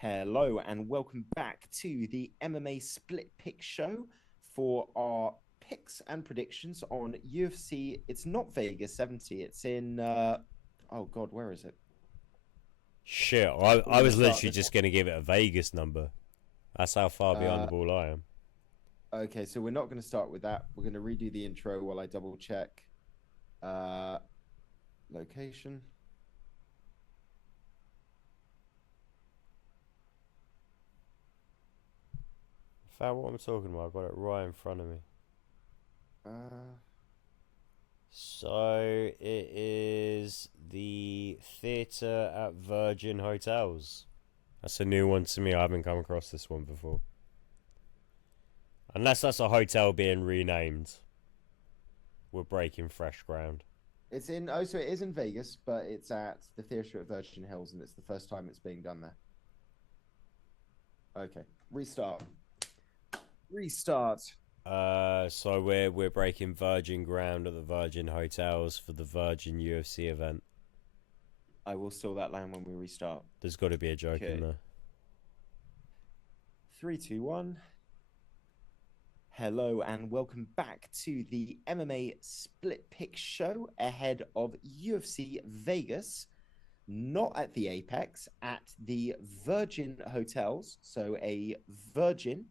Hello and welcome back to the MMA Split Pick Show for our picks and predictions on UFC. It's not Vegas 70, it's in oh god, where is it? Shit, We're I gonna was start literally this just going to give it a Vegas number. That's how far behind the uh ball I am. okay, so we're not gonna start with that. We're gonna redo the intro while I double check uh location. Found what I'm talking about. I've got it right in front of me. Uh So it is the theatre at Virgin Hotels. That's a new one to me. I haven't come across this one before. Unless that's a hotel being renamed. We're breaking fresh ground. it's in oh so it is in Vegas, but it's at the theater at Virgin Hills and it's the first time it's being done there. Okay. Restart. Restart. So we're breaking Virgin ground at the Virgin Hotels for the Virgin UFC event. I will steal that line when we restart. There's got to be a joke in Okay. there. Three, two, one. Hello and welcome back to the MMA Split Pick Show ahead of UFC Vegas. Not at the Apex, at the Virgin Hotels. So a Virgin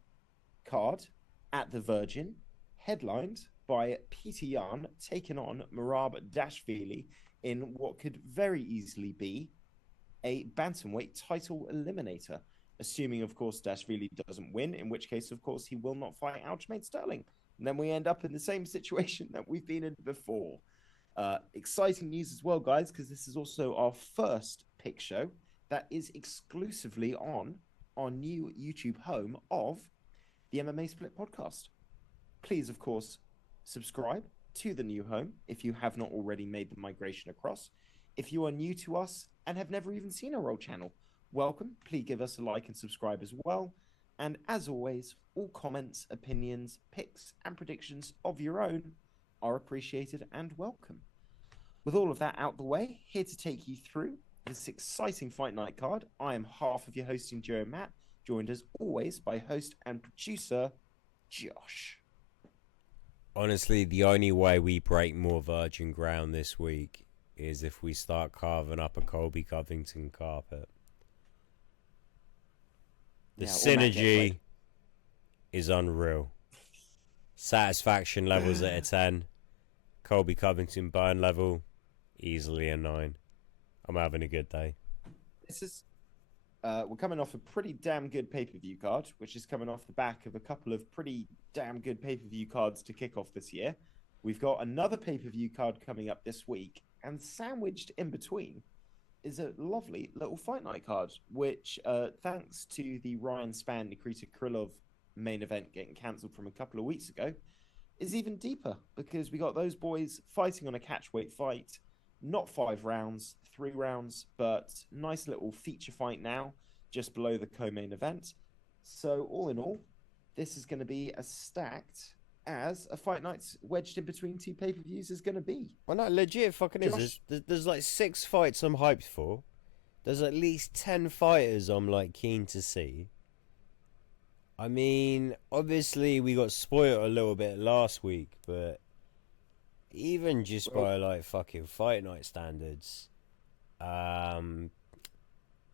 card at the Virgin, headlined by Peter Yan taking on Merab Dashvili in what could very easily be a bantamweight title eliminator, assuming, of course, Dashvili doesn't win, in which case, of course, he will not fight Aljamain Sterling. And then we end up in the same situation that we've been in before. Exciting news as well, guys, because this is also our first pick show that is exclusively on our new YouTube home of the MMA Split podcast. Please, of course, subscribe to the new home if you have not already made the migration across. If you are new to us and have never even seen our old channel, welcome. Please give us a like and subscribe as well. And as always, all comments, opinions, picks, and predictions of your own are appreciated and welcome. With all of that out the way, here to take you through this exciting fight night card, I am half of your hosting duo, Matt, joined as always by host and producer, Josh. Honestly, the only way we break more virgin ground this week is if we start carving up a Colby Covington carpet. The Yeah, or Matt gets synergy is unreal. Satisfaction levels at a 10. Colby Covington burn level, easily a 9. I'm having a good day. this is we're coming off a pretty damn good pay-per-view card, which is coming off the back of a couple of pretty damn good pay-per-view cards to kick off this year. We've got another pay-per-view card coming up this week, and sandwiched in between is a lovely little fight night card, which, thanks to the Ryan Spann Nikita Krylov main event getting cancelled from a couple of weeks ago, is even deeper because we got those boys fighting on a catchweight fight, not 5 rounds, 3 rounds, but nice little feature fight now, just below the co-main event. So all in all, this is going to be as stacked as a fight night wedged in between two pay-per-views is going to be. Well, no, legit fucking is. Josh, There's like 6 fights I'm hyped for. There's at least 10 fighters I'm like keen to see. I mean, obviously we got spoiled a little bit last week, but even just well, by like fucking fight night standards, um,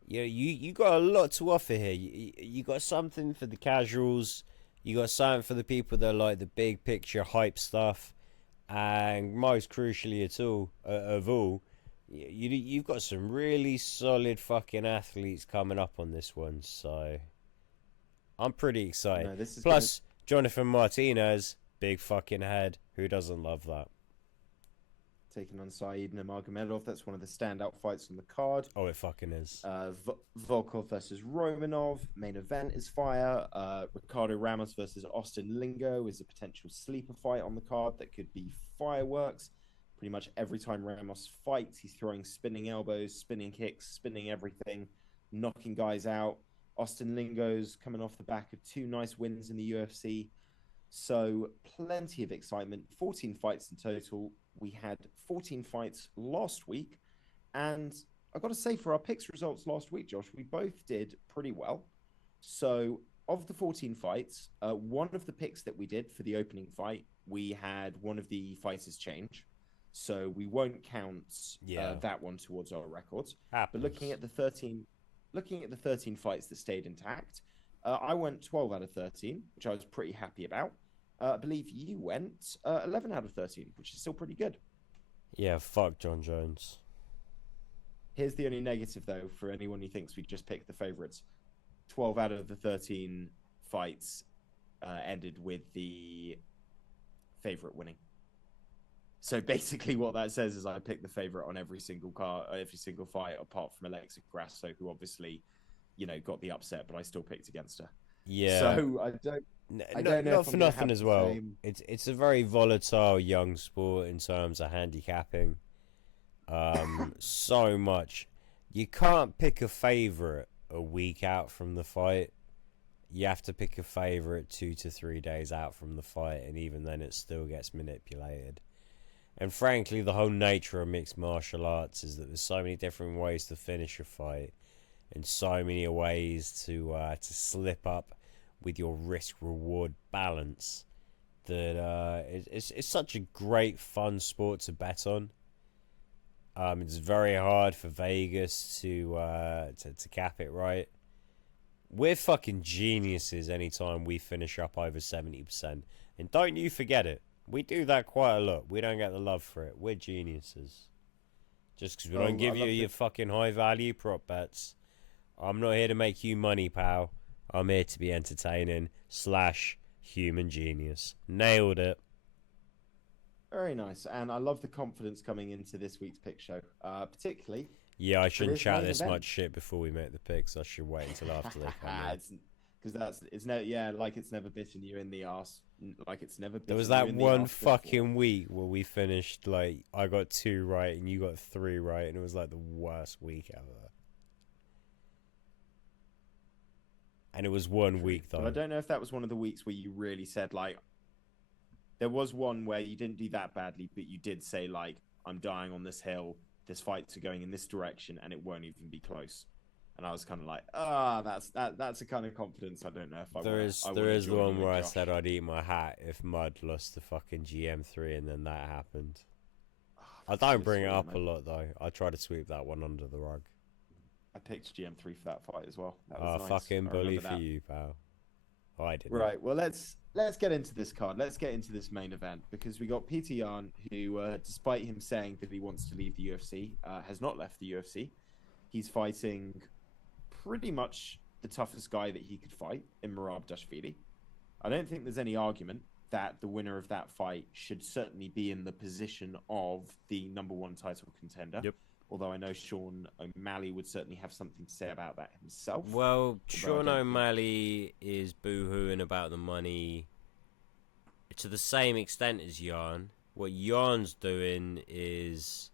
yeah, you got a lot to offer here. You got something for the casuals. You got something for the people that like the big picture hype stuff, and most crucially of all, you've got some really solid fucking athletes coming up on this one. So I'm pretty excited. no, this is going to Plus, Jonathan Martinez, big fucking head. Who doesn't love that? taking on Saeed Nurmagomedov. That's one of the standout fights on the card. Oh, it fucking is. Volkov versus Romanov. Main event is fire. Ricardo Ramos versus Austin Lingo is a potential sleeper fight on the card that could be fireworks. Pretty much every time Ramos fights, he's throwing spinning elbows, spinning kicks, spinning everything, knocking guys out. Austin Lingo's coming off the back of 2 nice wins in the UFC. So plenty of excitement. 14 fights in total. We had 14 fights last week. And I got to say, for our picks results last week, Josh, we both did pretty well. So, of the 14 fights, one of the picks that we did for the opening fight, we had one of the fighters change. So, we won't count that one towards our records. Happens. But looking at the 13 fights that stayed intact, I went 12 out of 13, which I was pretty happy about. I believe you went 11 out of 13, which is still pretty good. Yeah, fuck John Jones. Here's the only negative, though, for anyone who thinks we just picked the favorites. 12 out of the 13 fights ended with the favorite winning. So basically what that says is I picked the favorite on every single fight, apart from Alexa Grasso, who obviously, got the upset, but I still picked against her. Yeah. So I don't know. Not for nothing as well. It's a very volatile young sport in terms of handicapping. So much. You can't pick a favorite a week out from the fight. You have to pick a favorite 2 to 3 days out from the fight, and even then it still gets manipulated. And frankly, the whole nature of mixed martial arts is that there's so many different ways to finish a fight, and so many ways to slip up with your risk-reward balance, that it's such a great, fun sport to bet on. It's very hard for Vegas to cap it right. We're fucking geniuses anytime we finish up over 70%. And don't you forget it. We do that quite a lot. We don't get the love for it. We're geniuses. Just because we don't give you your fucking high-value prop bets. I'm not here to make you money, pal. I'm here to be entertaining / human genius. Nailed it. Very nice. And I love the confidence coming into this week's pick show, particularly. Yeah, I shouldn't chat this much shit before we make the picks. I should wait until after they come out. Because it's never bitten you in the ass. Like it's never bitten There was you that in the one arse fucking week where we finished, like, I got 2 right and you got 3 right, and it was like the worst week ever. And it was one week, though. But I don't know if that was one of the weeks where you really said, like, there was one where you didn't do that badly, but you did say, like, I'm dying on this hill, this fights are going in this direction, and it won't even be close. And I was kind of like, that's a kind of confidence I don't know if I There is the one where I said I'd eat my hat if Mud lost the fucking GM3, and then that happened. I don't bring it up a lot, though. I try to sweep that one under the rug. I picked GM3 for that fight as well. That was nice. Fucking bully for you, pal. I didn't. Right, well, let's get into this card. Let's get into this main event, because we got Peter Yan, who, despite him saying that he wants to leave the UFC, has not left the UFC. He's fighting pretty much the toughest guy that he could fight in Dvalishvili. I don't think there's any argument that the winner of that fight should certainly be in the position of the #1 title contender. Yep. Although I know Sean O'Malley would certainly have something to say about that himself. Well, Sean O'Malley is boo-hooing about the money to the same extent as Yan. What Yan's doing is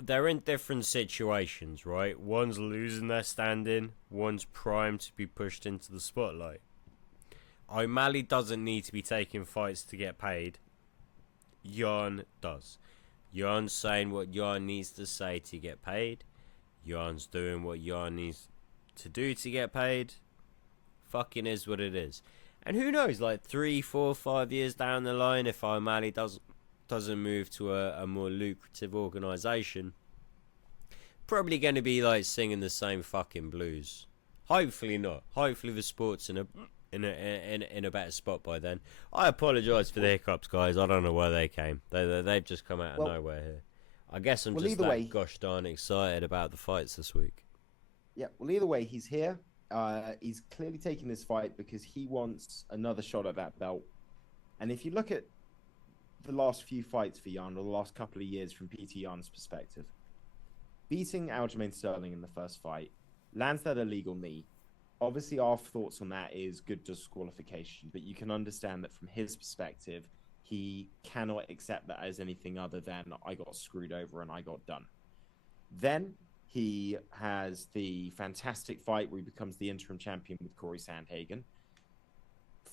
they're in different situations, right? One's losing their standing, one's primed to be pushed into the spotlight. O'Malley doesn't need to be taking fights to get paid. Yan does. Yan's saying what Yan needs to say to get paid. Yan's doing what Yan needs to do to get paid. Fucking is what it is. And who knows, like 3, 4, 5 years down the line, if O'Malley doesn't move to a more lucrative organisation, probably going to be like singing the same fucking blues. Hopefully not. Hopefully the sport's in a better spot by then. I apologise for the hiccups, guys. I don't know where they came. They've just come out of nowhere here. I guess I'm just that gosh darn excited about the fights this week. Yeah, well, either way, he's here. He's clearly taking this fight because he wants another shot at that belt. And if you look at the last few fights for Yan, or the last couple of years from Peter Yan's perspective, beating Aljamain Sterling in the first fight, lands that illegal knee. Obviously, our thoughts on that is good disqualification, but you can understand that from his perspective, he cannot accept that as anything other than I got screwed over and I got done. Then he has the fantastic fight where he becomes the interim champion with Corey Sandhagen.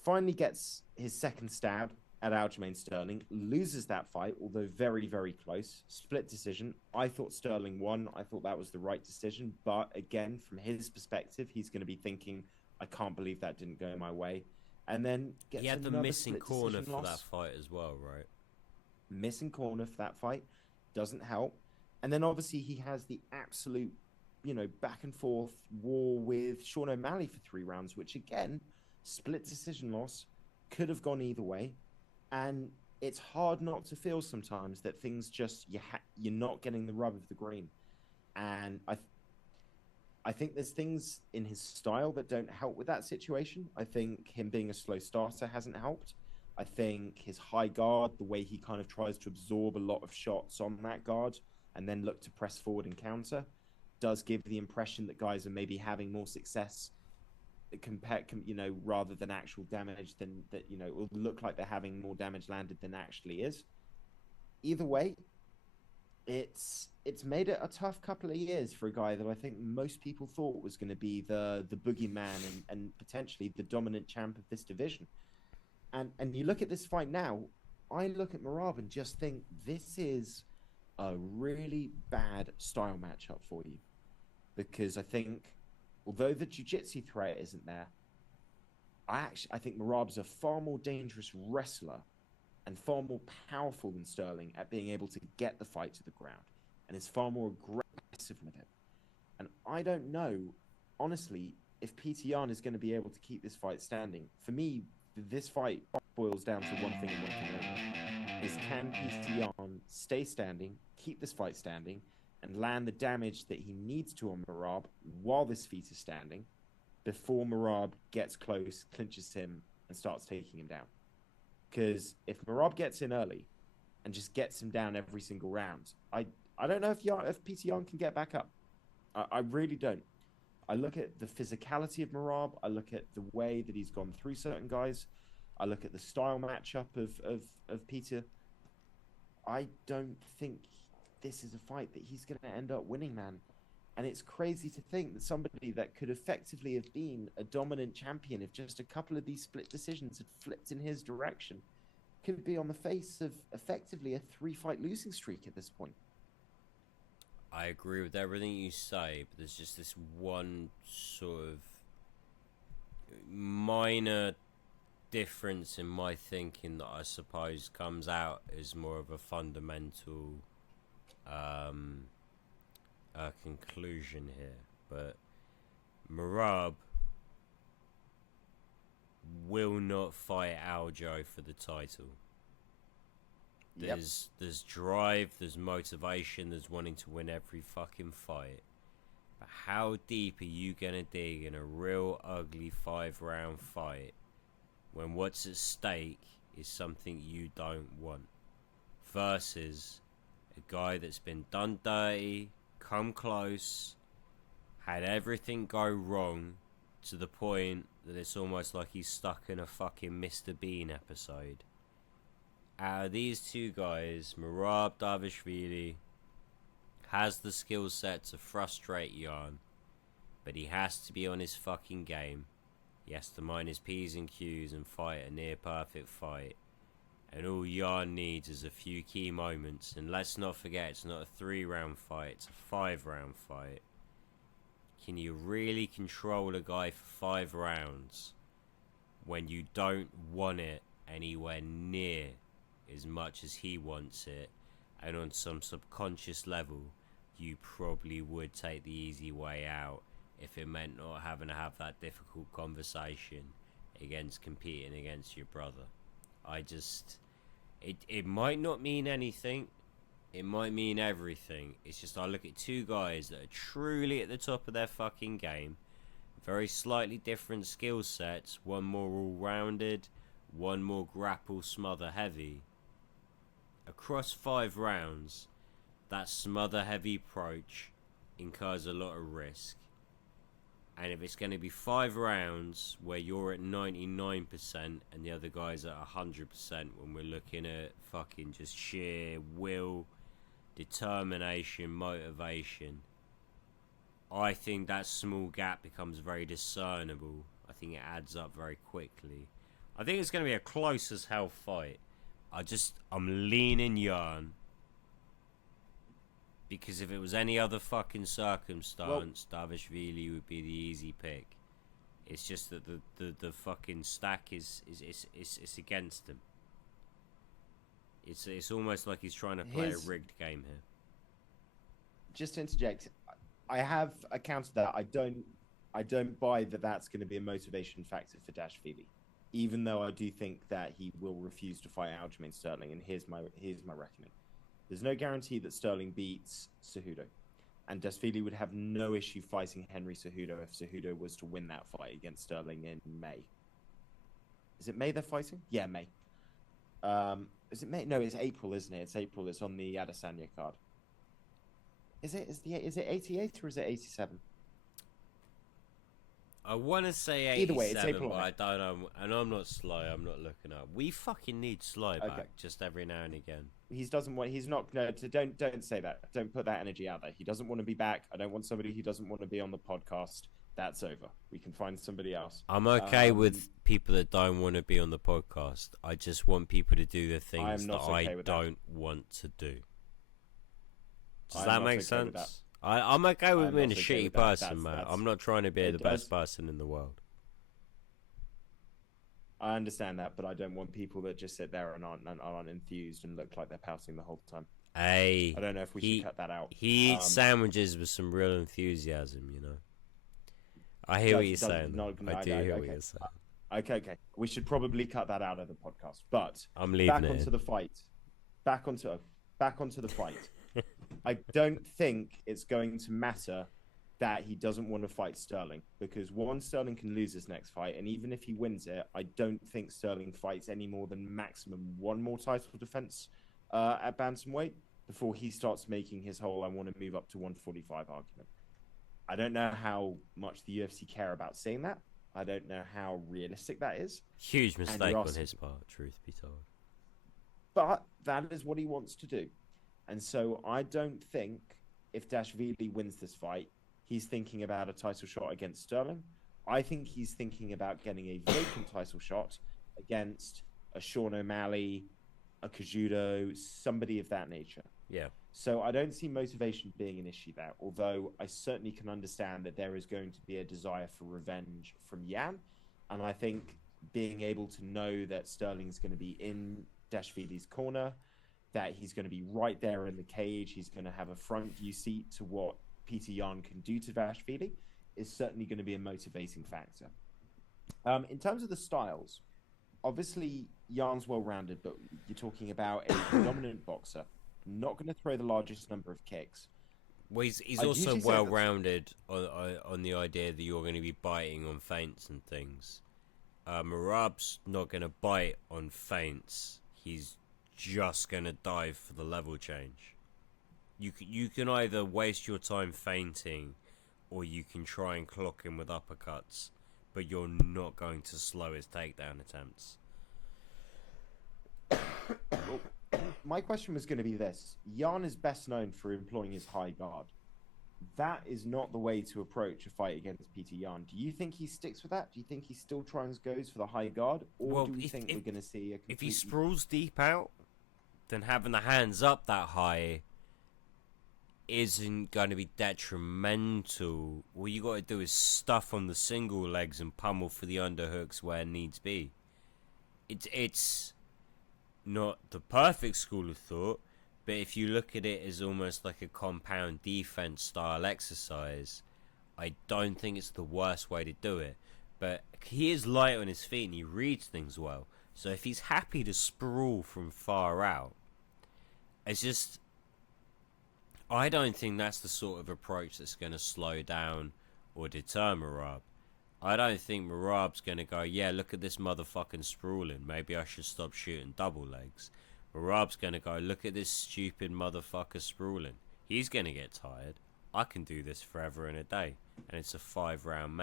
Finally gets his second stab at Aljamain Sterling, loses that fight, although very, very close. Split decision. I thought Sterling won. I thought that was the right decision. But again, from his perspective, he's going to be thinking, I can't believe that didn't go my way. And then gets he had the another missing split corner decision for loss. that fight as well, right? Missing corner for that fight doesn't help. And then obviously he has the absolute, back and forth war with Sean O'Malley for 3 rounds, which again, split decision loss, could have gone either way. And it's hard not to feel sometimes that things just you're not getting the rub of the green. And I think there's things in his style that don't help with that situation. I think him being a slow starter hasn't helped. I think his high guard, the way he kind of tries to absorb a lot of shots on that guard and then look to press forward and counter, does give the impression that guys are maybe having more success rather than actual damage than that, it will look like they're having more damage landed than actually is. Either way, it's made it a tough couple of years for a guy that I think most people thought was going to be the boogeyman and potentially the dominant champ of this division. And you look at this fight now, I look at Merab and just think this is a really bad style matchup for you. Because I think, although the jiu-jitsu threat isn't there, I think Merab's a far more dangerous wrestler and far more powerful than Sterling at being able to get the fight to the ground and is far more aggressive with it. And I don't know, honestly, if Peter Yan is going to be able to keep this fight standing. For me, this fight boils down to one thing and one thing only, is can Peter Yan stay standing, keep this fight standing, and land the damage that he needs to on Merab while this feat is standing before Merab gets close, clinches him, and starts taking him down. Because if Merab gets in early and just gets him down every single round, I don't know if Peter Yan can get back up. I really don't. I look at the physicality of Merab. I look at the way that he's gone through certain guys. I look at the style matchup of Peter. I don't think this is a fight that he's going to end up winning, man. And it's crazy to think that somebody that could effectively have been a dominant champion if just a couple of these split decisions had flipped in his direction could be on the face of effectively a 3-fight losing streak at this point. I agree with everything you say, but there's just this one sort of minor difference in my thinking that I suppose comes out as more of a fundamental conclusion here. But Merab will not fight Aljo for the title. There's drive, there's motivation, there's wanting to win every fucking fight. But how deep are you gonna dig in a real ugly 5-round fight when what's at stake is something you don't want? Versus a guy that's been done dirty, come close, had everything go wrong to the point that it's almost like he's stuck in a fucking Mr. Bean episode. Out of these two guys, Merab Dvalishvili has the skill set to frustrate Yan, but he has to be on his fucking game. He has to mind his P's and Q's and fight a near perfect fight. And all Yan needs is a few key moments. And let's not forget, it's not a 3-round fight, it's a 5-round fight. Can you really control a guy for 5 rounds when you don't want it anywhere near as much as he wants it, and on some subconscious level you probably would take the easy way out if it meant not having to have that difficult conversation against competing against your brother? It might not mean anything, it might mean everything. It's just I look at two guys that are truly at the top of their fucking game, very slightly different skill sets, one more all-rounded, one more grapple smother heavy. Across 5 rounds, that smother heavy approach incurs a lot of risk. And if it's going to be 5 rounds where you're at 99% and the other guy's at 100% when we're looking at fucking just sheer will, determination, motivation, I think that small gap becomes very discernible. I think it adds up very quickly. I think it's going to be a close as hell fight. I'm leaning Jan. Because if it was any other fucking circumstance, Dvalishvili would be the easy pick. It's just that the fucking stack is against him. It's almost like he's trying to play a rigged game here. Just to interject, I have a counter that I don't buy that that's going to be a motivation factor for Dvalishvili, even though I do think that he will refuse to fight Aljamain Sterling. And here's my reckoning. There's no guarantee that Sterling beats Cejudo, and Dvalishvili would have no issue fighting Henry Cejudo if Cejudo was to win that fight against Sterling in May. Is it May they're fighting? Yeah, May. Is it May? No, it's April, isn't it? It's April. It's on the Adesanya card. Is it 88 or is it 87? I want to say 87, either way, it's April, but I don't know. And I'm not Sly. I'm not looking up. We fucking need Sly back just every now and again. He's not. No, don't say that. Don't put that energy out there. He doesn't want to be back. I don't want somebody who doesn't want to be on the podcast. That's over. We can find somebody else. I'm okay with people that don't want to be on the podcast. I just want people to do the things that I don't want to do. Does that make sense? I'm okay with being a shitty person, man. I'm not trying to be the best person in the world. I understand that, but I don't want people that just sit there and aren't enthused and look like they're pouting the whole time. Hey, I don't know if we should cut that out. He eats sandwiches with some real enthusiasm, you know. I hear what you're saying. I do hear what you're saying. Okay. We should probably cut that out of the podcast. But I'm leaving back onto the fight. Back onto the fight. I don't think it's going to matter that he doesn't want to fight Sterling, because one, Sterling can lose his next fight, and even if he wins it, I don't think Sterling fights any more than maximum one more title defense at bantamweight before he starts making his whole "I want to move up to 145" argument. I don't know how much the UFC care about saying that. I don't know how realistic that is. Huge mistake on his part, truth be told. But that is what he wants to do. And so I don't think if Dvalishvili wins this fight, he's thinking about a title shot against Sterling. I think he's thinking about getting a vacant title shot against a Sean O'Malley, a Cejudo, somebody of that nature. Yeah. So I don't see motivation being an issue there, although I certainly can understand that there is going to be a desire for revenge from Jan. And I think being able to know that Sterling's going to be in Dvalishvili's corner, that he's going to be right there in the cage, he's going to have a front view seat to what Peter Yan can do to Dvalishvili, is certainly going to be a motivating factor. In terms of the styles, obviously Jan's well-rounded, but you're talking about a dominant boxer, not going to throw the largest number of kicks. Well, he's also well-rounded on the idea that you're going to be biting on feints and things. Merab's not going to bite on feints. He's just going to dive for the level change. You can either waste your time feinting, or you can try and clock him with uppercuts, but you're not going to slow his takedown attempts. My question was going to be this. Jan is best known for employing his high guard. That is not the way to approach a fight against Peter Yan. Do you think he sticks with that? Do you think he still tries goes for the high guard? Or do we think we're going to see a completely... If he sprawls deep out, then having the hands up that high isn't going to be detrimental. All you got to do is stuff on the single legs and pummel for the underhooks where needs be. It's not the perfect school of thought, but if you look at it as almost like a compound defense style exercise, I don't think it's the worst way to do it. But he is light on his feet and he reads things well. So if he's happy to sprawl from far out, it's just... I don't think that's the sort of approach that's going to slow down or deter Merab. I don't think Merab's going to go, yeah, look at this motherfucking sprawling. Maybe I should stop shooting double legs. Merab's going to go, look at this stupid motherfucker sprawling. He's going to get tired. I can do this forever and a day. And it's a 5-round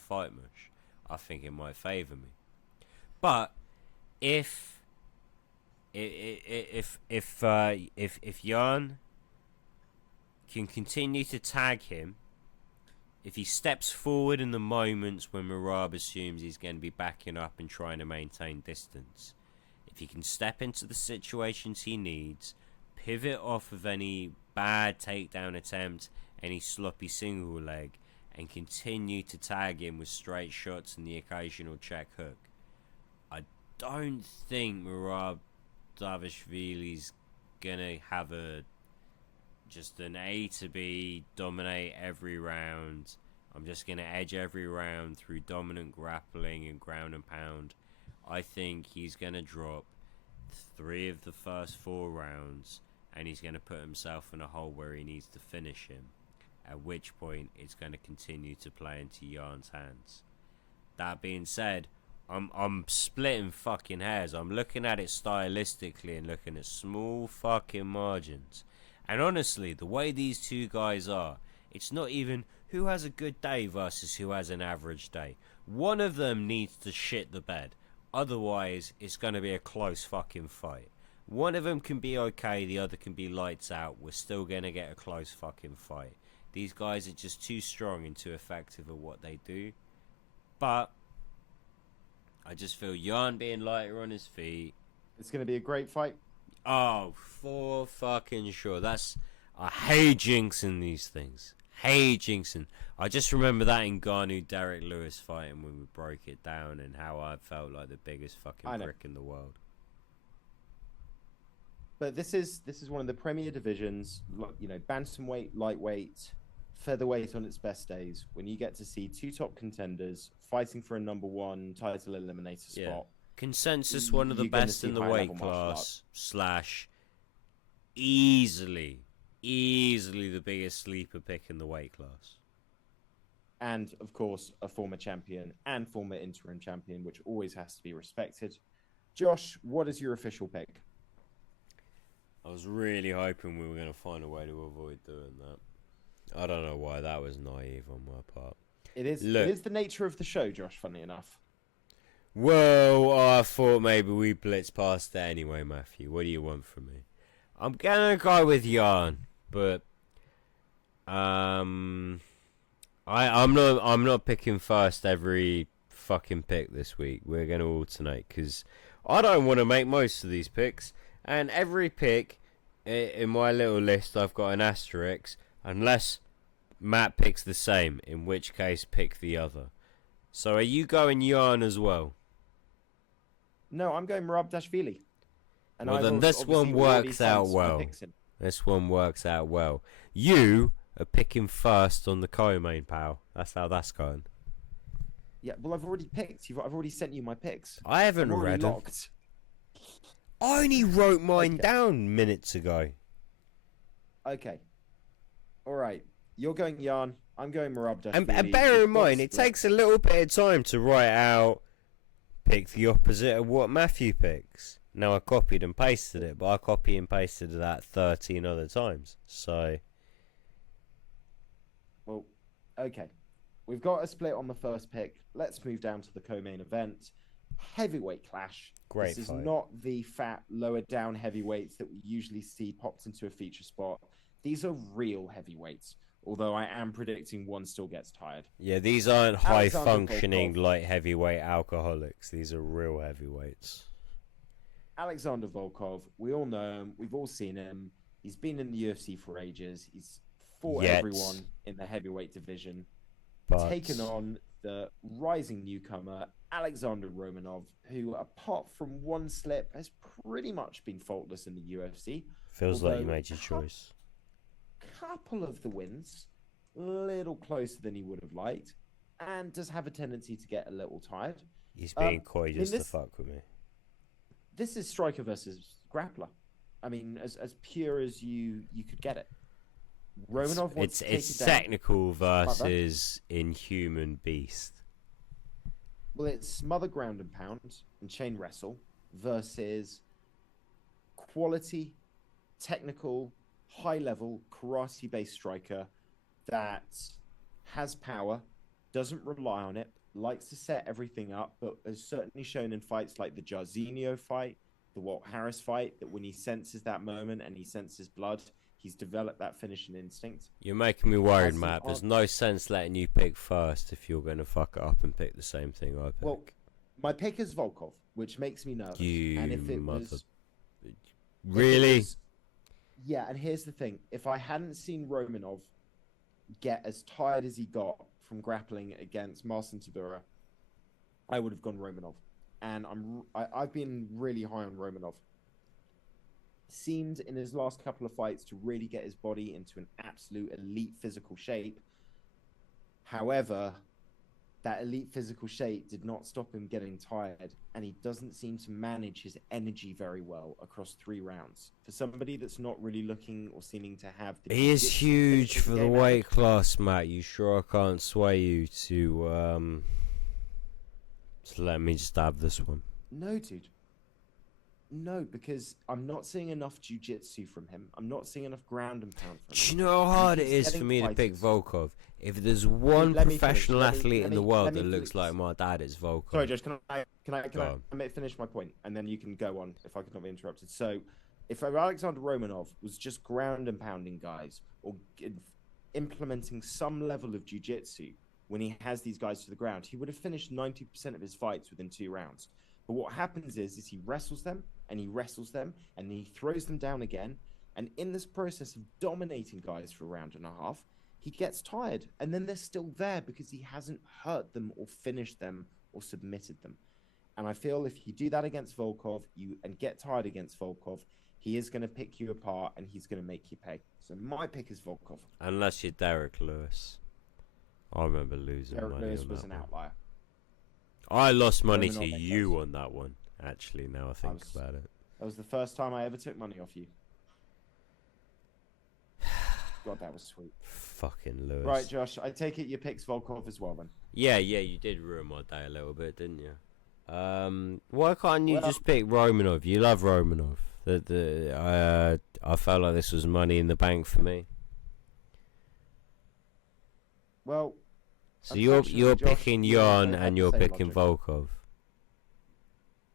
fight mush. I think it might favour me. But if Jan can continue to tag him, if he steps forward in the moments when Merab assumes he's going to be backing up and trying to maintain distance, if he can step into the situations he needs, pivot off of any bad takedown attempt, any sloppy single leg, and continue to tag him with straight shots and the occasional check hook, I don't think Merab Dvalishvili's gonna have just an A to B, dominate every round. I'm just gonna edge every round through dominant grappling and ground and pound. I think he's gonna drop 3 of the first 4 rounds, and he's gonna put himself in a hole where he needs to finish him. At which point, it's going to continue to play into Jan's hands. That being said, I'm splitting fucking hairs. I'm looking at it stylistically and looking at small fucking margins. And honestly, the way these two guys are, it's not even who has a good day versus who has an average day. One of them needs to shit the bed. Otherwise, it's going to be a close fucking fight. One of them can be okay, the other can be lights out. We're still going to get a close fucking fight. These guys are just too strong and too effective at what they do. But I just feel Jan being lighter on his feet. It's going to be a great fight. Oh, for fucking sure. I hate jinxing these things. Hate jinxing. I just remember that in Ngannou Derek Lewis fighting when we broke it down and how I felt like the biggest fucking prick in the world. But this is one of the premier divisions, you know, bantamweight, lightweight, featherweight on its best days, when you get to see 2 top contenders fighting for a number 1 title eliminator spot. Consensus one of the best in the weight class / easily the biggest sleeper pick in the weight class. And, of course, a former champion and former interim champion, which always has to be respected. Josh, what is your official pick? I was really hoping we were going to find a way to avoid doing that. I don't know why. That was naive on my part. It is the nature of the show, Josh, funny enough. Well, I thought maybe we blitz past that anyway, Matthew. What do you want from me? I'm going to go with Jan, but I'm not picking first every fucking pick this week. We're going to alternate because I don't want to make most of these picks. And every pick in my little list, I've got an asterisk, unless Matt picks the same, in which case pick the other. So are you going Jan as well? No, I'm going Merab Dvalishvili. And well, then this one works out well. This one works out well. You are picking first on the co-main, pal. That's how that's going. Yeah, well, I've already picked. I've already sent you my picks. I haven't read them. I only wrote mine down minutes ago. Okay. All right. You're going Jan. I'm going Merab Dvalishvili. And bear in mind, it takes a little bit of time to write out, pick the opposite of what Matthew picks. Now, I copied and pasted it, but I copy and pasted that 13 other times. So. Well, okay. We've got a split on the first pick. Let's move down to the co-main event. Heavyweight clash. Great This fight. is not the fat, lower down heavyweights that we usually see popped into a feature spot. These are real heavyweights, although I am predicting one still gets tired. Yeah, these aren't high-functioning light heavyweight alcoholics. These are real heavyweights. Alexander Volkov, we all know him. We've all seen him. He's been in the UFC for ages. He's fought everyone in the heavyweight division. But taken on the rising newcomer, Alexander Romanov, who, apart from one slip, has pretty much been faultless in the UFC. Feels like you made your choice. Couple of the wins, a little closer than he would have liked, and does have a tendency to get a little tired. He's being coy just to fuck with me. This is striker versus grappler. I mean, as pure as you could get it. Romanov wants to take it's it down. technical versus inhuman beast. Well, it's smother ground and pound and chain wrestle versus quality, technical, high-level, karate-based striker that has power, doesn't rely on it, likes to set everything up, but has certainly shown in fights like the Jairzinho fight, the Walt Harris fight, that when he senses that moment and he senses blood, he's developed that finishing instinct. You're making me worried, Matt. There's no sense letting you pick first if you're going to fuck it up and pick the same thing I pick. Well, My pick is Volkov, which makes me nervous. And if it was really, yeah, and here's the thing: if I hadn't seen Romanov get as tired as he got from grappling against Marcin Tybura, I would have gone Romanov. And I've been really high on Romanov. Seemed in his last couple of fights to really get his body into an absolute elite physical shape. However, that elite physical shape did not stop him getting tired, and he doesn't seem to manage his energy very well across 3 rounds. For somebody that's not really looking or seeming to have the he is huge for the weight class, Matt. You sure I can't sway you to let me just have this one? No, dude. No, because I'm not seeing enough jiu-jitsu from him. I'm not seeing enough ground and pound from him. Do you know how hard it is for me to pick Volkov? If there's one professional athlete in the world that looks like my dad, it's Volkov. Sorry, Josh, can I finish my point, and then you can go on if I could not be interrupted. So, if Alexander Romanov was just ground and pounding guys, or implementing some level of jiu-jitsu when he has these guys to the ground, he would have finished 90% of his fights within 2 rounds. But what happens is he wrestles them, and he wrestles them, and he throws them down again. And in this process of dominating guys for a round and a half, he gets tired. And then they're still there because he hasn't hurt them or finished them or submitted them. And I feel if you do that against Volkov and get tired against Volkov, he is going to pick you apart and he's going to make you pay. So my pick is Volkov. Unless you're Derek Lewis. I remember losing money on that. Derek Lewis was an outlier. I lost money to you on that one, actually, now I think about it. That was the first time I ever took money off you. God, that was sweet. Fucking Lewis. Right, Josh, I take it you picked Volkov as well, then? Yeah, you did ruin my day a little bit, didn't you? Why can't you just pick Romanov? You love Romanov. I felt like this was money in the bank for me. Well... So you're picking Jan and you're picking Volkov.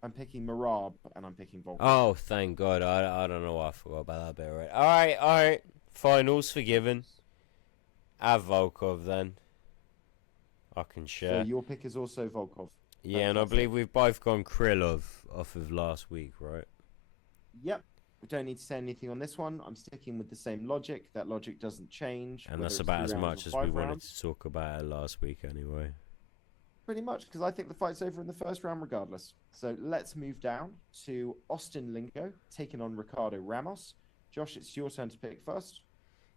I'm picking Marab and I'm picking Volkov. Oh, thank God! I don't know why I forgot about that bit. Right. All right. Finals forgiven. Have Volkov then. I can share. So your pick is also Volkov. Yeah, and I believe we've both gone Krylov off of last week, right? Yep. We don't need to say anything on this one. I'm sticking with the same logic. That logic doesn't change. And that's about as much as we wanted to talk about it last week anyway. Pretty much, because I think the fight's over in the first round regardless. So let's move down to Austin Lingo, taking on Ricardo Ramos. Josh, it's your turn to pick first.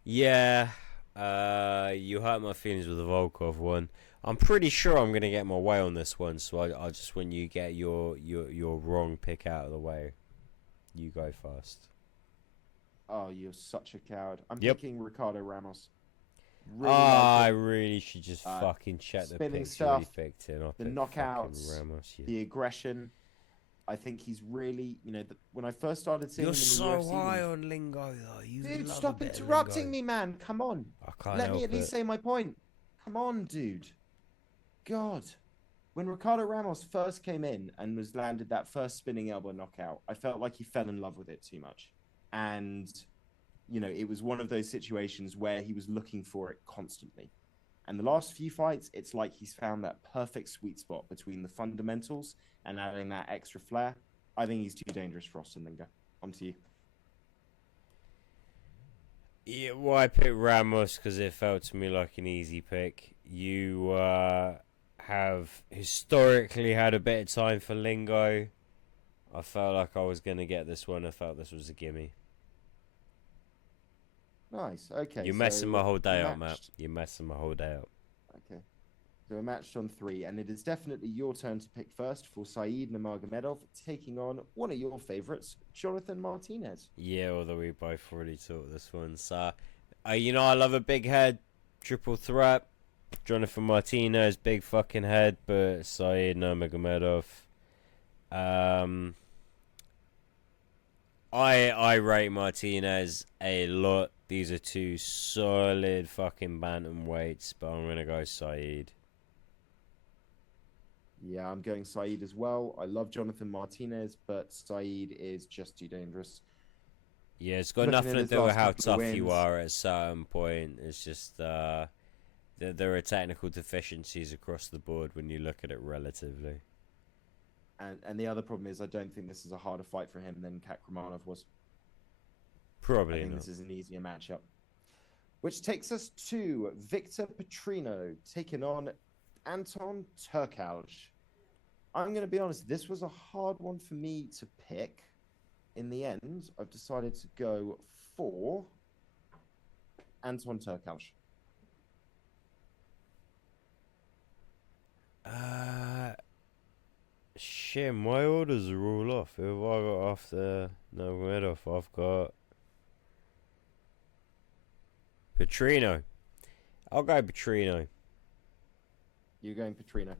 Yeah, you hurt my feelings with the Volkov one. I'm pretty sure I'm going to get my way on this one, so I just, when you get your wrong pick out of the way, you go first. Oh, you're such a coward. I'm picking Ricardo Ramos. Really I really should just fucking check the picks stuff, you picked in. The knockouts, Ramos, the aggression. I think he's really, when I first started seeing him in the UFC... You're so high on Lingo, though. Dude, stop interrupting me, man. Come on. I can't Let me at least say my point. Come on, dude. God. When Ricardo Ramos first came in and was landed that first spinning elbow knockout, I felt like he fell in love with it too much. And, it was one of those situations where he was looking for it constantly. And the last few fights, it's like he's found that perfect sweet spot between the fundamentals and adding that extra flair. I think he's too dangerous for Austin Lingo. On to you. Yeah, well, I picked Ramos because it felt to me like an easy pick. You have historically had a bit of time for Lingo. I felt like I was going to get this one. I felt this was a gimme. Nice, okay. You're messing my whole day up, Matt. You're messing my whole day up. Okay. So we're matched on 3, and it is definitely your turn to pick first for Saeed Nurmagomedov, taking on one of your favourites, Jonathan Martinez. Yeah, although we both already talked this one. So, I love a big head, triple threat. Jonathan Martinez, big fucking head, but Saeed Nurmagomedov. I rate Martinez a lot. These are 2 solid fucking bantamweights, but I'm gonna go Saeed. Yeah, I'm going Saeed as well. I love Jonathan Martinez, but Saeed is just too dangerous. Yeah, it's got nothing to do with how tough you are at a certain point. It's just there are technical deficiencies across the board when you look at it relatively. And the other problem is I don't think this is a harder fight for him than Kat Kramanov was. I Probably think not. this is an easier matchup. Which takes us to Victor Petrino taking on Anton Turkalj. I'm going to be honest, this was a hard one for me to pick. In the end, I've decided to go for Anton Turkalj. Shit, my orders are all off. Who have I got off the Nurmagomedov? I've got Petrino. I'll go Petrino. You're going Petrino.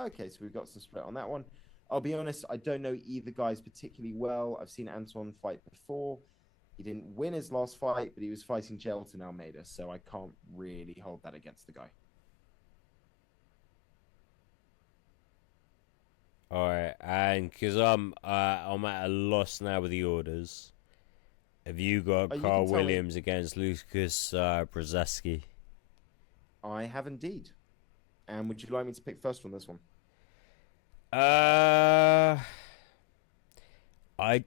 Okay, so we've got some split on that one. I'll be honest, I don't know either guys particularly well. I've seen Anton fight before. He didn't win his last fight, but he was fighting Gelton Almeida, so I can't really hold that against the guy. All right, and because I'm at a loss now with the orders. Have you got Oh, you Carl can tell me. Williams against Lucas Brzezinski? I have indeed. And would you like me to pick first on this one? I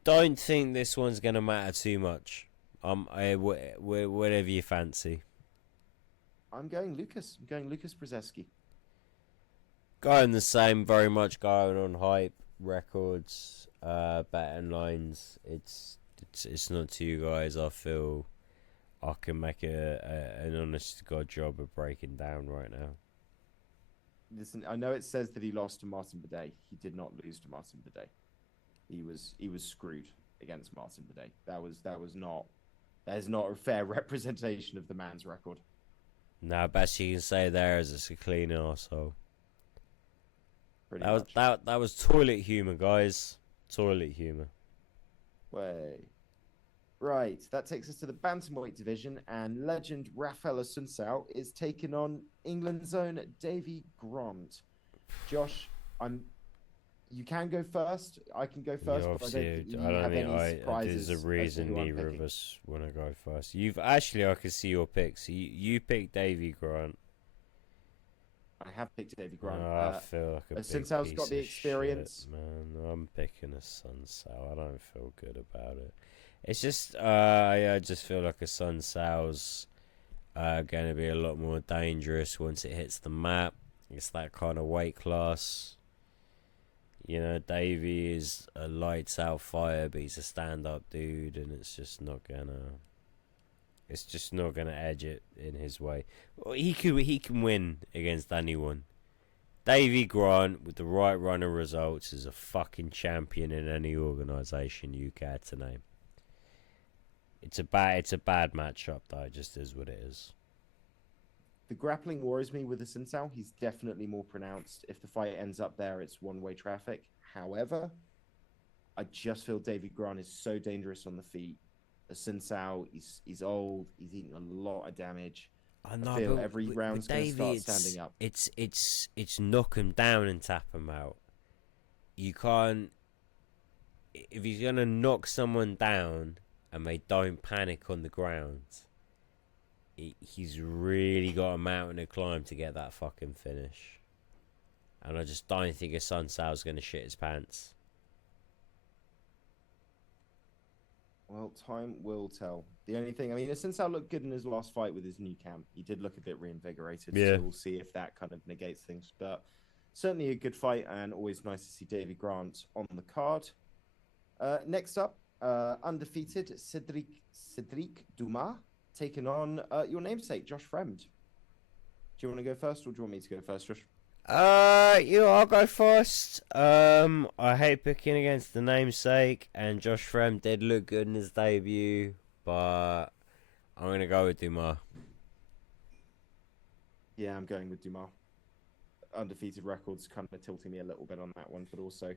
don't think this one's gonna matter too much. Whatever you fancy. I'm going Lucas. I'm going Lucas Brzezinski. Going the same, very much going on hype, records, betting lines. It's not to you guys. I feel I can make an honest to God job of breaking down right now. Listen, I know it says that he lost to Martin Bidet. He did not lose to Martin Bidet. He was screwed against Martin Bidet. That is not a fair representation of the man's record. Now, best you can say there is it's a clean arsehole. Pretty That was toilet humour, guys. Toilet humour. way. Right, that takes us to the bantamweight division, and legend Rafael Assunção is taking on England's own Davy Grant. Josh, you can go first. I can go first, but I don't think you have any surprises. There's a reason neither of us want to go first. I can see your picks. You picked Davy Grant. I have picked Davy Grant. I feel like a big Assunção's piece got the of experience. shit, man. I'm picking Assunção. I don't feel good about it. It's just, I just feel like Assunção's going to be a lot more dangerous once it hits the map. It's that kind of weight class. You know, Davey is a lights out fire, but he's a stand up dude, and it's just not gonna edge it in his way. He can win against anyone. Davy Grant, with the right run of results, is a fucking champion in any organisation you care to name. It's a bad matchup though. It just is what it is. The grappling worries me with Assunção. He's definitely more pronounced. If the fight ends up there, it's one-way traffic. However, I just feel Davy Grant is so dangerous on the feet. Assunção, he's old. He's eating a lot of damage. I feel every round's going to start standing up. It's knock him down and tap him out. You can't. If he's gonna knock someone down and they don't panic on the ground, he's really got a mountain to climb to get that fucking finish. And I just don't think Assunção's going to shit his pants. Well, time will tell. The only thing, I mean, Assunção looked good in his last fight with his new camp. He did look a bit reinvigorated, so we'll see if that kind of negates things. But certainly a good fight, and always nice to see Davy Grant on the card. Next up, undefeated Cedric Dumas taking on your namesake, Josh Fremd. Do you want to go first, or do you want me to go first, Josh? I'll go first. I hate picking against the namesake, and Josh Fremd did look good in his debut, but I'm gonna go with Dumas. Yeah, I'm going with Dumas. Undefeated records kind of tilting me a little bit on that one, but also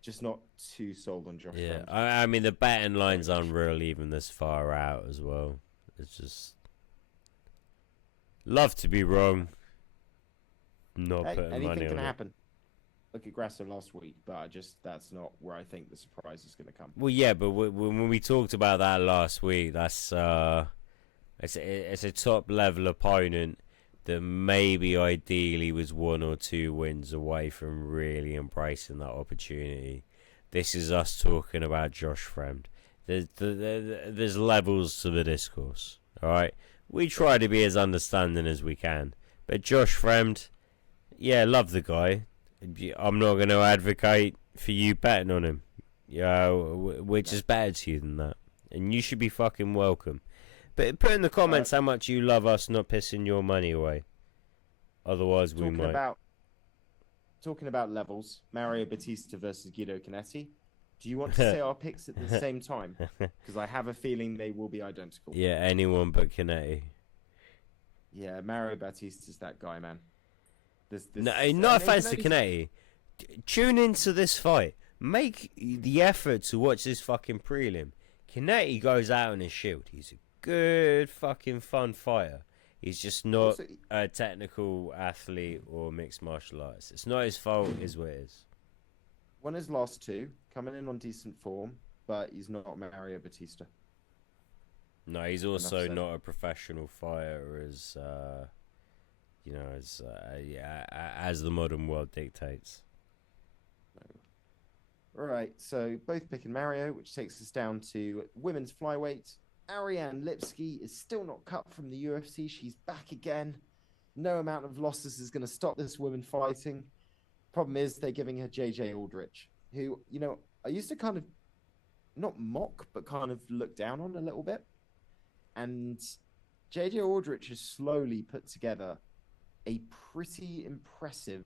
just not too sold on Josh Fremd. I mean, the betting line's unreal even this far out as well. It's just love to be wrong. Not putting money on it. Anything can happen. Look at Grasso last week, but that's not where I think the surprise is going to come. Well, yeah, but when we talked about that last week, that's it's a top level opponent. that maybe ideally was 1 or 2 wins away from really embracing that opportunity. This is us talking about Josh Fremd. There's levels to the discourse, alright? We try to be as understanding as we can. But Josh Fremd, yeah, love the guy. I'm not going to advocate for you betting on him. We're just better to you than that. And you should be fucking welcome. But put in the comments how much you love us not pissing your money away. Otherwise, we might. Talking about levels, Mario Batista versus Guido Canetti. Do you want to say our picks at the same time? Because I have a feeling they will be identical. Yeah, anyone but Canetti. Yeah, Mario Batista's that guy, man. No, not offense to Canetti. Tune into this fight. Make the effort to watch this fucking prelim. Canetti goes out on his shield. He's a good fucking fun fighter. He's just not a technical athlete or mixed martial artist. It's not his fault, is what it is. Won his last 2, coming in on decent form, but he's not Mario Batista. No, he's also not a professional fighter as, as the modern world dictates. No. All right, so both picking Mario, which takes us down to women's flyweight. Ariane Lipski is still not cut from the UFC. She's back again. No amount of losses is going to stop this woman fighting. Problem is, they're giving her JJ Aldrich, who, I used to kind of not mock, but kind of look down on a little bit. And JJ Aldrich has slowly put together a pretty impressive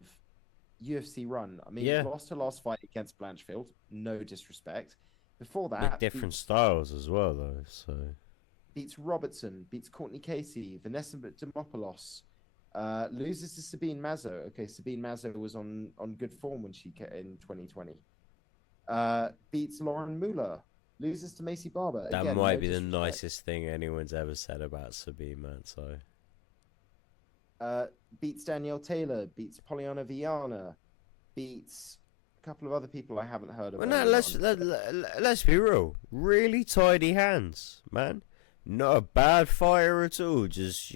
UFC run. I mean, yeah. Lost her last fight against Blanchfield. No disrespect. Before that, with different styles as well, though. So beats Robertson, beats Courtney Casey, Vanessa Demopoulos, loses to Sabine Mazo. Okay, Sabine Mazo was on good form when she came in 2020. Beats Lauren Muller, loses to Macy Barber. That again, might be the nicest thing anyone's ever said about Sabine Mazo. Beats Danielle Taylor, beats Poliana Viana, beats a couple of other people I haven't heard of. Well, no, let's be real. Really tidy hands, man. Not a bad fighter at all. Just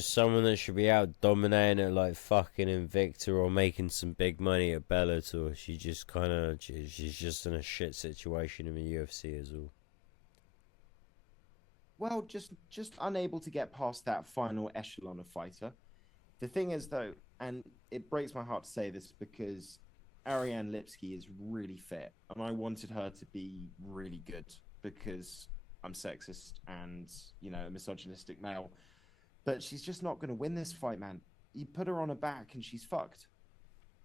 someone that should be out dominating at like fucking Invicta or making some big money at Bellator. She's just in a shit situation in the UFC as well. Well, just unable to get past that final echelon of fighter. The thing is, though, and it breaks my heart to say this because Ariane Lipski is really fit, and I wanted her to be really good because I'm sexist and, a misogynistic male. But she's just not going to win this fight, man. You put her on her back and she's fucked.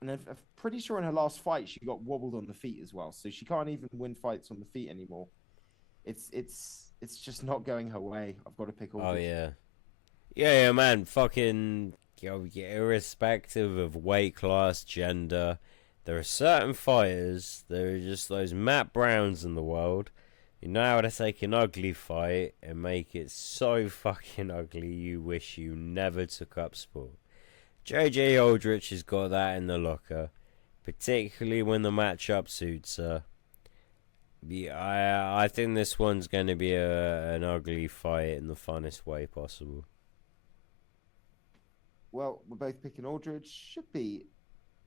And I'm pretty sure in her last fight she got wobbled on the feet as well, so she can't even win fights on the feet anymore. It's just not going her way. I've got to pick all. Oh yeah, man. Fucking irrespective of weight class, gender, there are certain fighters. There are just those Matt Browns in the world. You know how to take an ugly fight and make it so fucking ugly you wish you never took up sport. JJ Aldrich has got that in the locker, particularly when the matchup suits her. I think this one's going to be an ugly fight in the funnest way possible. Well, we're both picking Aldridge. Should be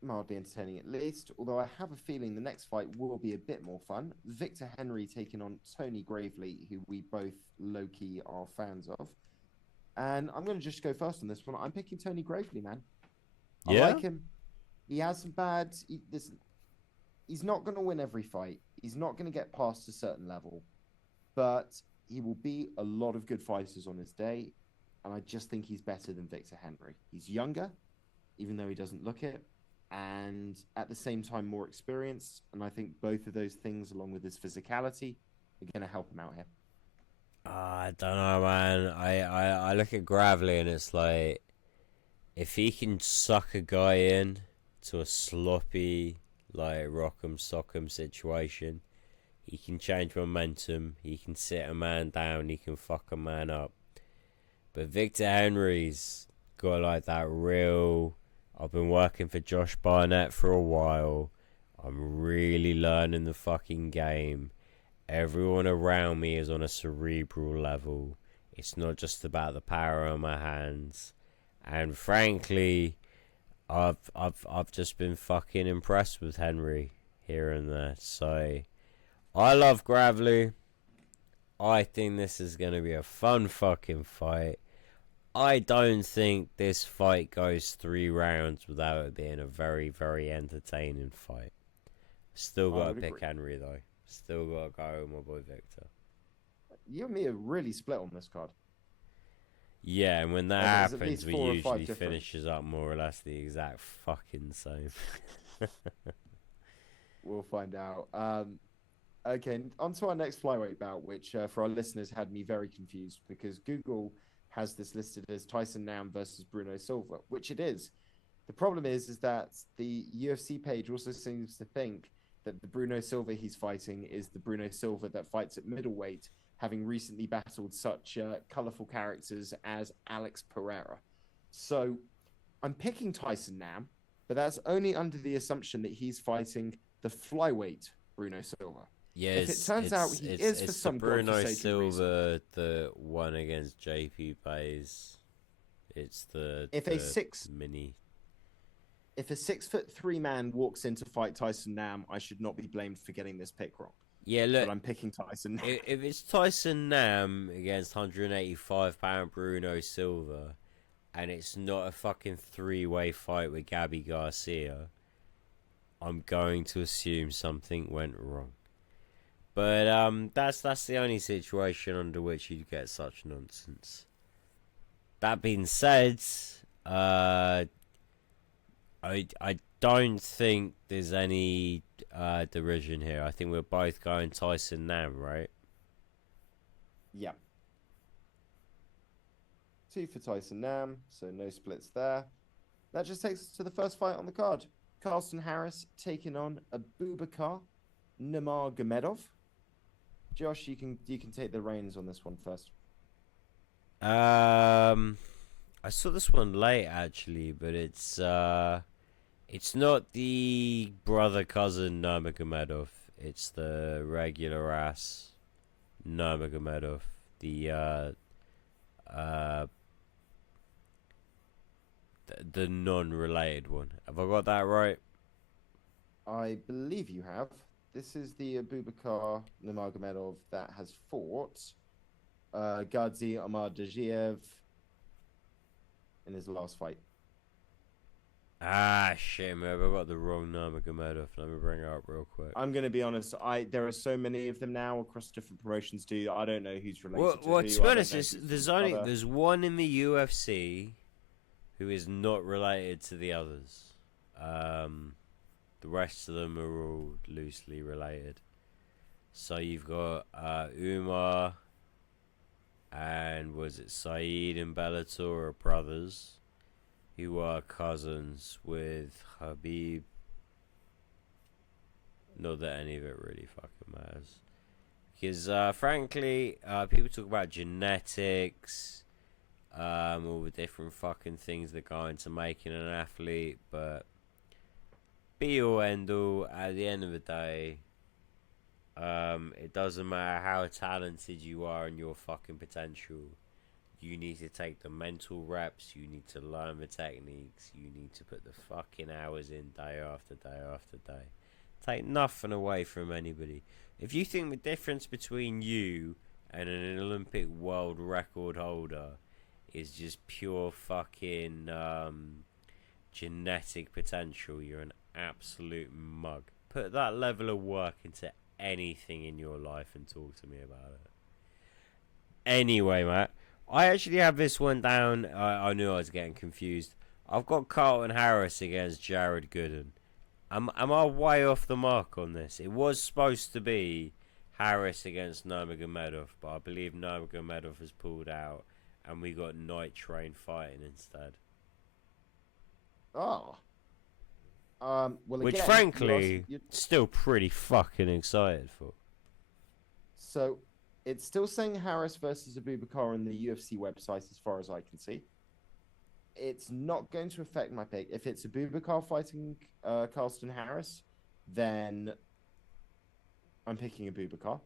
mildly entertaining at least, although I have a feeling the next fight will be a bit more fun. Victor Henry taking on Tony Gravely, who we both low-key are fans of. And I'm going to just go first on this one. I'm picking Tony Gravely, man. I like him. He has some bad... He's not going to win every fight. He's not going to get past a certain level. But he will beat a lot of good fighters on his day. And I just think he's better than Victor Henry. He's younger, even though he doesn't look it. And at the same time, more experienced. And I think both of those things, along with his physicality, are going to help him out here. I don't know, man. I look at Gravely and it's like, if he can suck a guy in to a sloppy, like, rock'em sock'em situation, he can change momentum, he can sit a man down, he can fuck a man up. But Victor Henry's got like that real, I've been working for Josh Barnett for a while, I'm really learning the fucking game, everyone around me is on a cerebral level, It's not just about the power on my hands. And frankly, I've just been fucking impressed with Henry here and there. So I love Gravely. I think this is going to be a fun fucking fight. I don't think this fight goes 3 rounds without it being a very, very entertaining fight. Still got to pick agree. Henry though. Still got to go with my boy Victor. You and me are really split on this card. Yeah, and when that There's at happens, least we 4 or 5 usually different. finishes up more or less the exact fucking same. We'll find out. Okay, on to our next flyweight bout, which for our listeners had me very confused because Google has this listed as Tyson Nam versus Bruno Silva, which it is. The problem is that the UFC page also seems to think that the Bruno Silva he's fighting is the Bruno Silva that fights at middleweight, having recently battled such colorful characters as Alex Pereira. So I'm picking Tyson Nam, but that's only under the assumption that he's fighting the flyweight Bruno Silva. Yeah, If it turns out he is for some Bruno godforsaken Silva, reason, the one against JP Pays. It's the mini. If a 6'3" man walks in to fight Tyson Nam, I should not be blamed for getting this pick wrong. Yeah, look, but I'm picking Tyson Nam. If it's Tyson Nam against 185-pound Bruno Silva, and it's not a fucking 3-way fight with Gabby Garcia, I'm going to assume something went wrong. But that's the only situation under which you'd get such nonsense. That being said, I don't think there's any derision here. I think we're both going Tyson Nam, right? Yeah. 2 for Tyson Nam, so no splits there. That just takes us to the first fight on the card. Carlston Harris taking on Abubakar Nurmagomedov. Josh, you can take the reins on this one first. I saw this one late actually, but it's not the brother cousin Nurmagomedov. It's the regular ass Nurmagomedov. The non-related one. Have I got that right? I believe you have. This is the Abubakar Nurmagomedov that has fought Gadzi Ahmadajiev in his last fight. Ah, shit, man. I got the wrong Nurmagomedov. Let me bring it up real quick. I'm going to be honest. There are so many of them now across different promotions, dude. I don't know who's related to who. To be honest, there's one in the UFC who is not related to the others. The rest of them are all loosely related. So you've got Umar and was it Saeed and Bellator are brothers who are cousins with Habib. Not that any of it really fucking matters. Because frankly, people talk about genetics, all the different fucking things that go into making an athlete, but be all end all, at the end of the day, it doesn't matter how talented you are and your fucking potential. You need to take the mental reps, you need to learn the techniques, you need to put the fucking hours in day after day after day. Take nothing away from anybody. If you think the difference between you and an Olympic world record holder is just pure fucking genetic potential, you're an absolute mug. Put that level of work into anything in your life and talk to me about it. Anyway, Matt, I actually have this one down. I knew I was getting confused. I've got Carlton Harris against Jared Gooden. Am I way off the mark on this? It was supposed to be Harris against Nurmagomedov, but I believe Nurmagomedov has pulled out, and we got Night Train fighting instead. Oh. Well, which, again, frankly, still pretty fucking excited for. So, it's still saying Harris versus Abubakar on the UFC website, as far as I can see. It's not going to affect my pick. If it's Abubakar fighting Carlston Harris, then I'm picking Abubakar.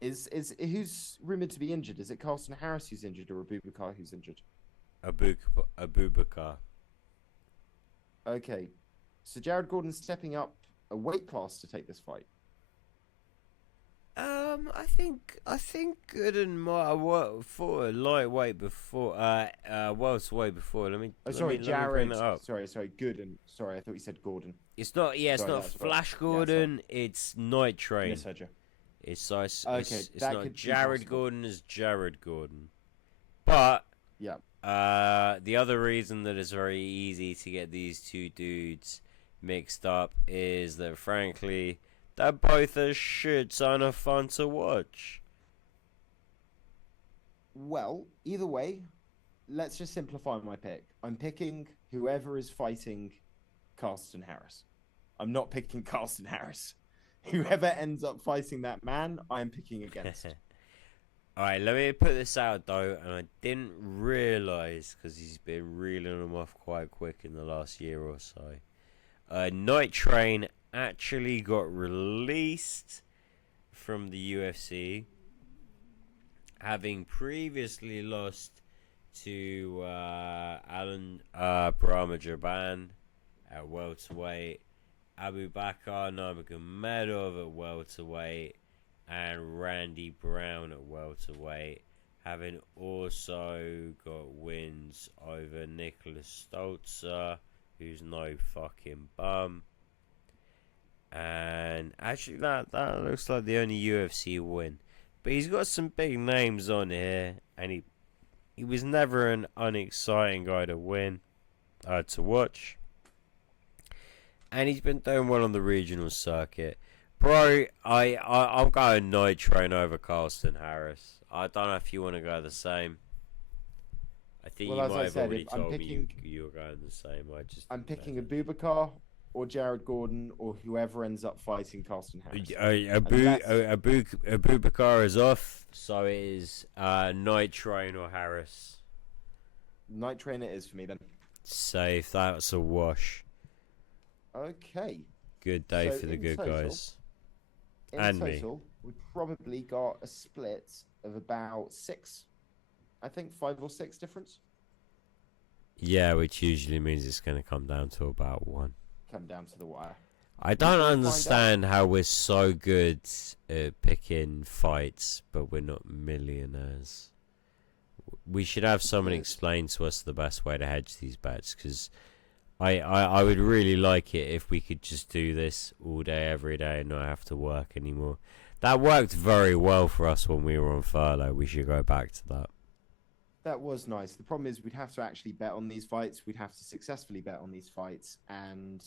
Is who's rumored to be injured? Is it Carlton Harris who's injured or Abubakar who's injured? Abubakar. Okay, so Jared Gordon's stepping up a weight class to take this fight. I think Gooden might have fought a lightweight before, welterweight before. Let me Jared. bring that up. Sorry, Gooden. Sorry, I thought you said Gordon. It's not. Yeah, it's not Flash Gordon. It's Night Train. Misheard you. It's that not could Jared Gordon as Jared Gordon. But yeah. The other reason that it's very easy to get these two dudes mixed up is that, frankly, they're both a shit ton of fun to watch. Well, either way, let's just simplify my pick. I'm picking whoever is fighting Carlton Harris. I'm not picking Carlton Harris. Whoever ends up fighting that man, I'm picking against. Alright, let me put this out though, and I didn't realise, because he's been reeling them off quite quick in the last year or so. Night Train actually got released from the UFC, having previously lost to Alan Brahmajaban at welterweight, Abubakar Nurmagomedov at welterweight, and Randy Brown at welterweight, having also got wins over Nicholas Stolzer, who's no fucking bum. And actually that looks like the only UFC win. But he's got some big names on here, and he was never an unexciting guy to win, to watch. And he's been doing well on the regional circuit. Bro, I'm going Night Train over Carlton Harris. I don't know if you want to go the same. I think you might have already told me you were going the same. I'm picking Abubakar or Jared Gordon or whoever ends up fighting Carlton Harris. Abubakar is off, so it is Night Train or Harris. Night Train it is for me then. Safe, that's a wash. Okay. Good day for the good guys. In total, we probably got a split of about 6. I think 5 or 6 difference. Yeah, which usually means it's going to come down to about 1. Come down to the wire. I don't understand how we're so good at picking fights, but we're not millionaires. We should have someone explain to us the best way to hedge these bets, because I would really like it if we could just do this all day, every day, and not have to work anymore. That worked very well for us when we were on furlough. We should go back to that. That was nice. The problem is we'd have to actually bet on these fights. We'd have to successfully bet on these fights. And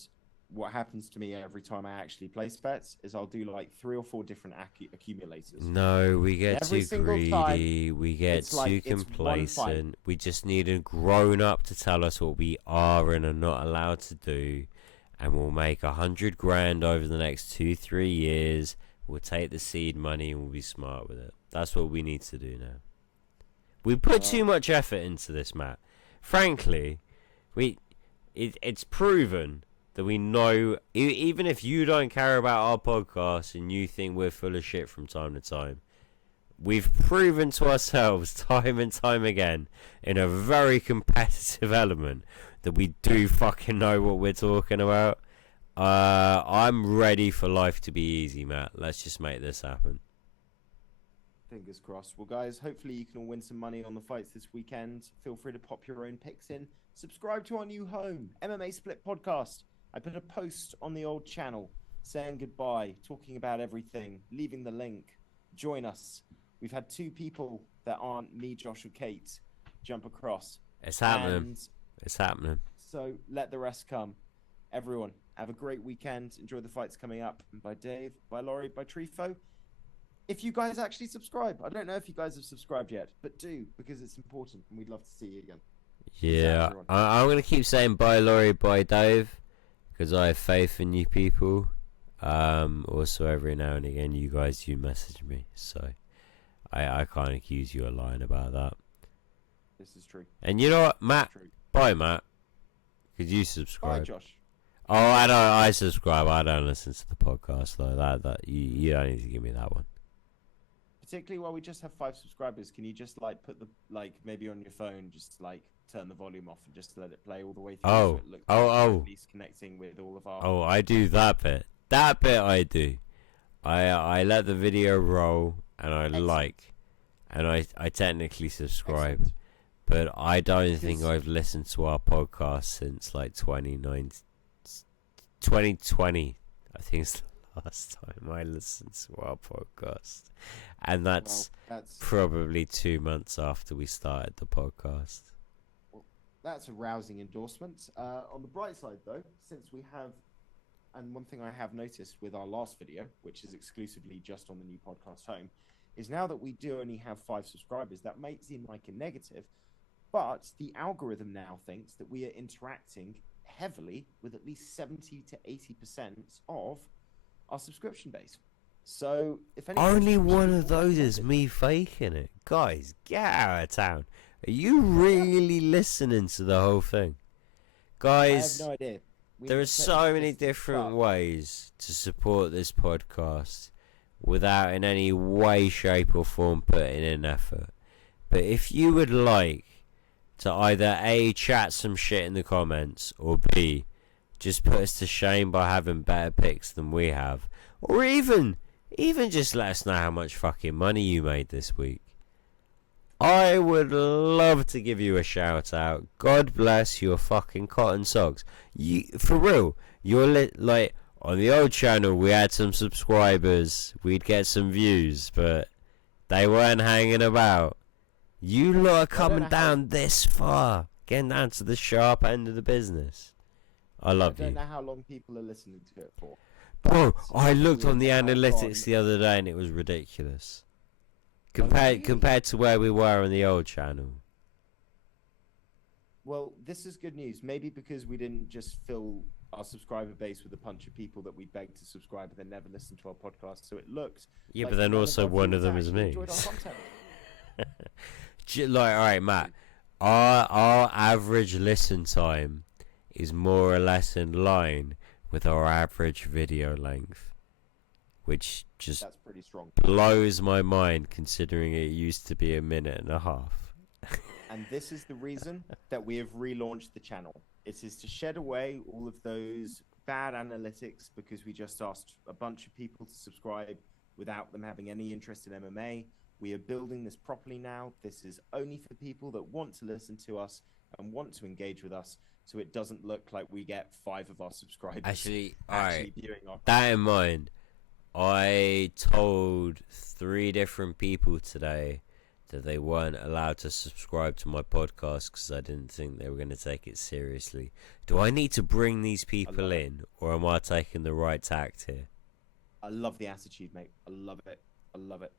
what happens to me every time I actually place bets is I'll do like 3 or 4 different accumulators. No, we get too greedy. We get too complacent. We just need a grown-up to tell us what we are and are not allowed to do. And we'll make 100 grand over the next 2-3 years. We'll take the seed money and we'll be smart with it. That's what we need to do now. We put too much effort into this, Matt. Frankly, it's proven that we know, even if you don't care about our podcast and you think we're full of shit from time to time, we've proven to ourselves time and time again in a very competitive element that we do fucking know what we're talking about. I'm ready for life to be easy, Matt. Let's just make this happen. Fingers crossed. Well, guys, hopefully you can all win some money on the fights this weekend. Feel free to pop your own picks in. Subscribe to our new home, MMA Split Podcast. I put a post on the old channel saying goodbye, talking about everything, leaving the link. Join us. We've had 2 people that aren't me, Josh, or Kate jump across. It's happening. It's happening. So let the rest come. Everyone, have a great weekend. Enjoy the fights coming up. And by Dave, by Laurie, by Trifo. If you guys actually subscribe, I don't know if you guys have subscribed yet, but do, because it's important and we'd love to see you again. Yeah, I'm going to keep saying bye Laurie, bye Dave, because I have faith in you people. Also, every now and again, you guys do message me, so I can't accuse you of lying about that. This is true. And you know what, Matt? Bye, Matt. Could you subscribe? Bye, Josh. Oh, I subscribe. I don't listen to the podcast though. That you don't need to give me that one. particularly while we just have 5 subscribers, can you just like put the like maybe on your phone, just like turn the volume off and just let it play all the way through so it looks like we're at least connecting with all of our. Oh, I do that bit. That bit I do. I let the video roll and I Excellent. and I technically subscribe. Excellent. But I don't think I've listened to our podcast since like 2020. I think it's the last time I listened to our podcast. And that's probably 2 months after we started the podcast. Well, that's a rousing endorsement. On the bright side, though, since we have, and one thing I have noticed with our last video, which is exclusively just on the new podcast home, is now that we do only have 5 subscribers, that might seem like a negative, but the algorithm now thinks that we are interacting heavily with at least 70 to 80% of our subscription base. So if only one of those is me faking it, guys, get out of town. Are you really listening to the whole thing, guys? I have no idea. There are so many different ways to support this podcast without in any way, shape or form putting in effort. But if you would like to either A, chat some shit in the comments, or B, just put us to shame by having better picks than we have, or even just let us know how much fucking money you made this week, I would love to give you a shout out. God bless your fucking cotton socks. You, for real, you're like on the old channel we had some subscribers, we'd get some views, but they weren't hanging about. You lot are coming down this far, getting down to the sharp end of the business. I love you. I don't know how long people are listening to it for. Bro, I looked on the analytics the other day and it was ridiculous. Compared to where we were on the old channel. Well, this is good news. Maybe because we didn't just fill our subscriber base with a bunch of people that we begged to subscribe and then never listened to our podcast. So it looked. Yeah, like but then also one of them is me. Like, all right, Matt. Our average listen time is more or less in line with our average video length, which just that's pretty strong. Blows my mind considering it used to be a minute and a half. And this is the reason that we have relaunched the channel. It is to shed away all of those bad analytics because we just asked a bunch of people to subscribe without them having any interest in MMA. We are building this properly now. This is only for people that want to listen to us and want to engage with us, so it doesn't look like we get 5 of our subscribers actually viewing our content. That in mind, I told 3 different people today that they weren't allowed to subscribe to my podcast because I didn't think they were going to take it seriously. Do I need to bring these people in, or am I taking the right tact here? I love the attitude, mate. I love it. I love it.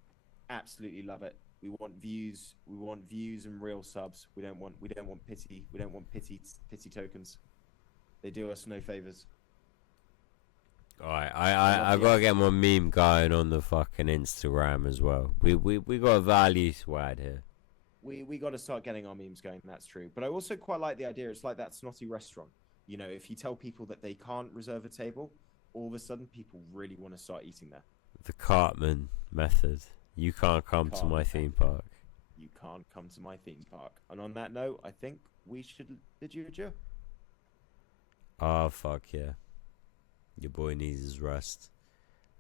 Absolutely love it. We want views. We want views and real subs. We don't want pity. We don't want pity tokens. They do us no favors. Alright, I gotta get my meme going on the fucking Instagram as well. We got a value to add here. We got to start getting our memes going. That's true. But I also quite like the idea. It's like that snotty restaurant. You know, if you tell people that they can't reserve a table, all of a sudden people really want to start eating there. The Cartman method. You can't come to my theme park. You can't come to my theme park. And on that note, I think we should bid you adieu. Oh, fuck yeah. Your boy needs his rest.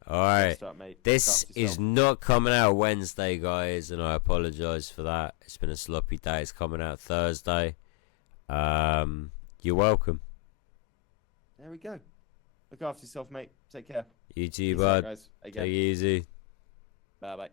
Alright. This is not coming out Wednesday, guys, and I apologise for that. It's been a sloppy day. It's coming out Thursday. You're welcome. There we go. Look after yourself, mate. Take care. You too, bud. Guys. Take it easy. Bye-bye.